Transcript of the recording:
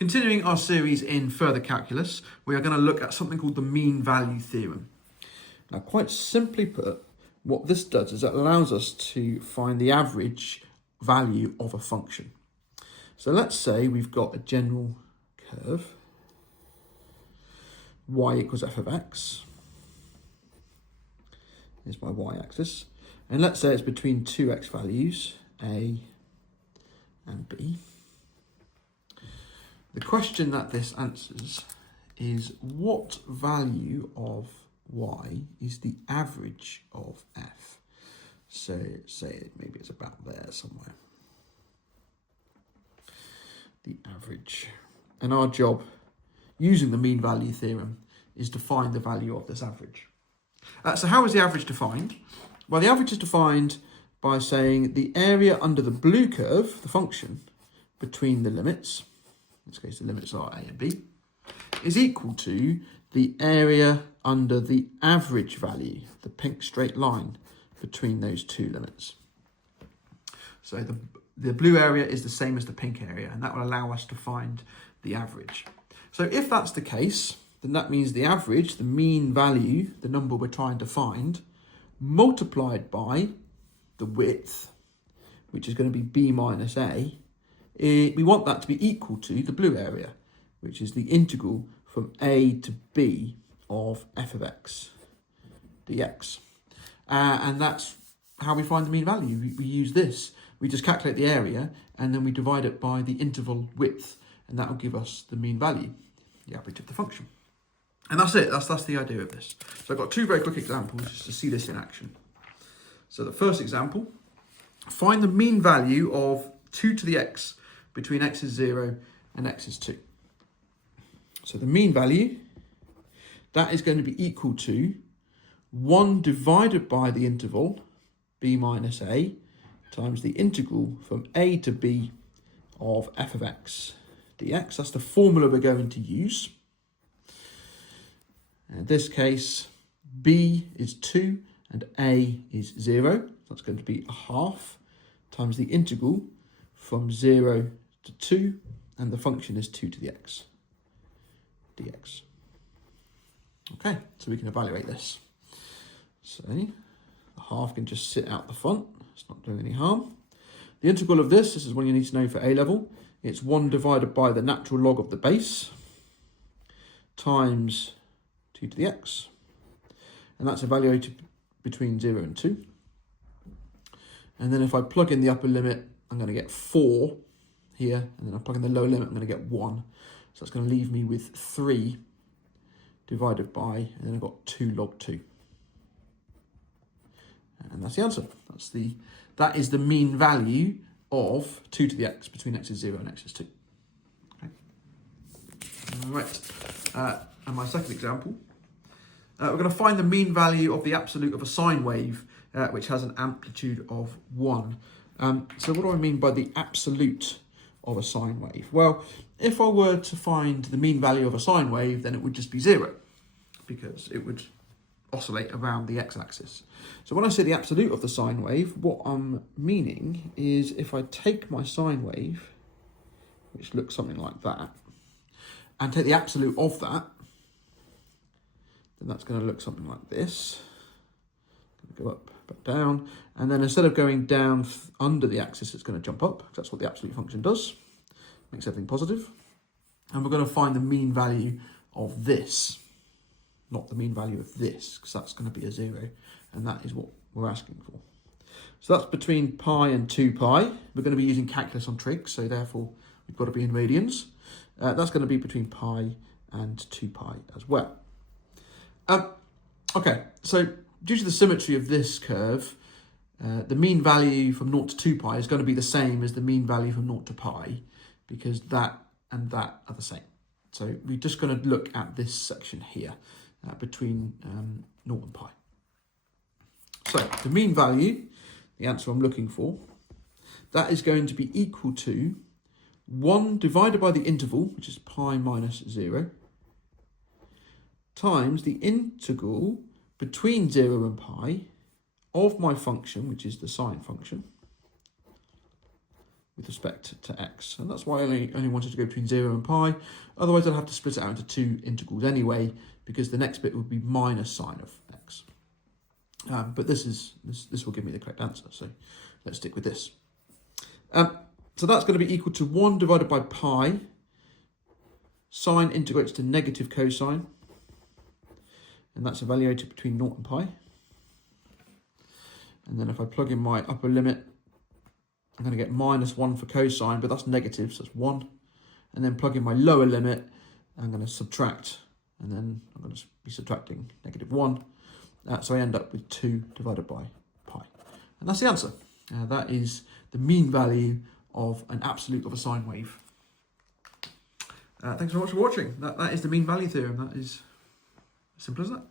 Continuing our series in further calculus, we are going to look at something called the mean value theorem. Now, quite simply put, what this does is it allows us to find the average value of a function. So let's say we've got a general curve, y equals f of x, is my y-axis, and let's say it's between two x values, a and b. The question that this answers is what value of y is the average of f? So say maybe it's about there somewhere. The average. And our job using the mean value theorem is to find the value of this average. So how is the average defined? Well, the average is defined by saying the area under the blue curve, the function, between the limits, in this case the limits are a and b, is equal to the area under the average value, the pink straight line between those two limits. So the blue area is the same as the pink area, and that will allow us to find the average. So if that's the case, then that means the average, the mean value, the number we're trying to find, multiplied by the width, which is going to be b minus a, we want that to be equal to the blue area, which is the integral from a to b of f of x dx. And that's how we find the mean value. We use this. We just calculate the area and then we divide it by the interval width, and that will give us the mean value, the average of the function. And that's it. That's the idea of this. So I've got two very quick examples just to see this in action. So the first example, find the mean value of 2 to the x between x is 0 and x is 2. So the mean value, that is going to be equal to 1 divided by the interval b minus a times the integral from a to b of f of x dx. That's the formula we're going to use. In this case, b is 2 and a is 0. That's going to be a half times the integral from 0 to 2, and the function is 2 to the x dx. Okay, so we can evaluate this. So the half can just sit out the front. It's not doing any harm. The integral of this is one you need to know for A level. It's 1 divided by the natural log of the base times 2 to the x. And that's evaluated between 0 and 2. And then if I plug in the upper limit, I'm going to get 4 here. And then I plug in the lower limit, I'm going to get 1. So that's going to leave me with 3 divided by, and then I've got 2 log 2. And that's the answer. That is the mean value of 2 to the x between x is 0 and x is 2. Okay. All right. And my second example, we're going to find the mean value of the absolute of a sine wave, which has an amplitude of 1. So what do I mean by the absolute of a sine wave? Well, if I were to find the mean value of a sine wave, then it would just be 0, because it would oscillate around the x-axis. So when I say the absolute of the sine wave, what I'm meaning is if I take my sine wave, which looks something like that, and take the absolute of that, then that's going to look something like this. Go up, back down, and then instead of going down under the axis, it's going to jump up, because that's what the absolute function does. Makes everything positive. And we're going to find the mean value of this, not the mean value of this, because that's going to be a 0, and that is what we're asking for. So that's between pi and 2 pi. We're going to be using calculus on trig, so therefore we've got to be in radians. That's going to be between pi and 2 pi as well. Okay, so due to the symmetry of this curve, the mean value from 0 to 2 pi is going to be the same as the mean value from 0 to pi, because that and that are the same. So we're just going to look at this section here between 0 and pi. So the mean value, the answer I'm looking for, that is going to be equal to 1 divided by the interval, which is pi minus 0, times the integral between 0 and pi of my function, which is the sine function, with respect to x. And that's why I only wanted to go between 0 and pi. Otherwise, I'd have to split it out into two integrals anyway, because the next bit would be minus sine of x. But this will give me the correct answer, so let's stick with this. So that's going to be equal to 1 divided by pi. Sine integrates to negative cosine, and that's evaluated between 0 and pi. And then if I plug in my upper limit, I'm going to get minus 1 for cosine, but that's negative, so that's 1. And then plug in my lower limit, I'm going to subtract, and then I'm going to be subtracting negative 1. So I end up with 2 divided by pi. And that's the answer. That is the mean value of an absolute of a sine wave. Thanks very much for watching. That is the mean value theorem. That is as simple as that.